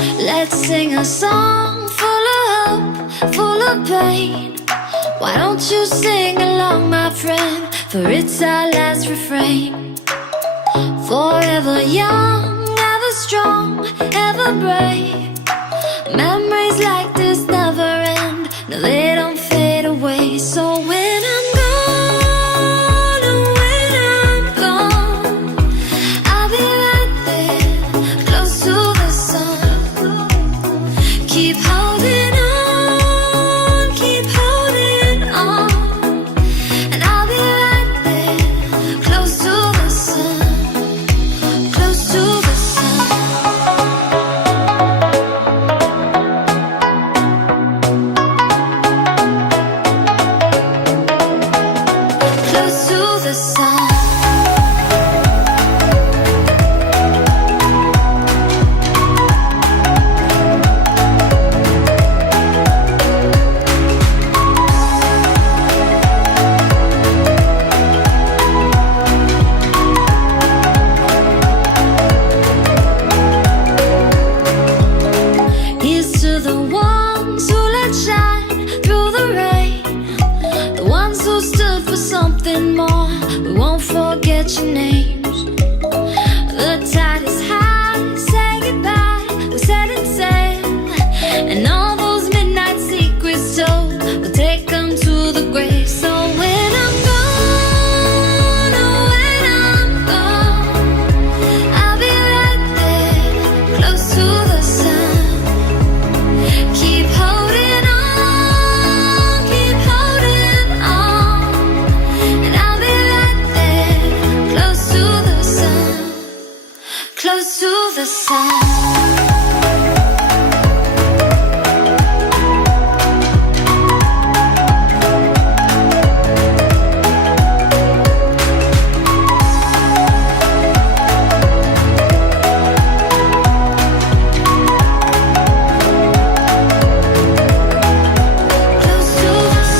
Let's sing a song full of hope, full of pain. Why don't you sing along, my friend? For it's our last refrain. Forever young, ever strong, ever brave. Memories like this never end. No, they don't fade away. So when I'm gone, oh, when I'm gone, I'll be right there, close to the sun. Keep holding on, keep holding on, and I'll be right there, close to the sun, close to the sun. Close to the sun. Here's to the ones who let shine through the rain, the ones who stood for something more. We won't forget your names. The tide is high, say goodbye, we're setting sail, and all those midnight secrets told, we'll take them to the grave. So when I'm gone, oh, when I'm gone, I'll be right there, close to the sun. Keep holding on, and I'll be right there, close to the sun, close to the sun.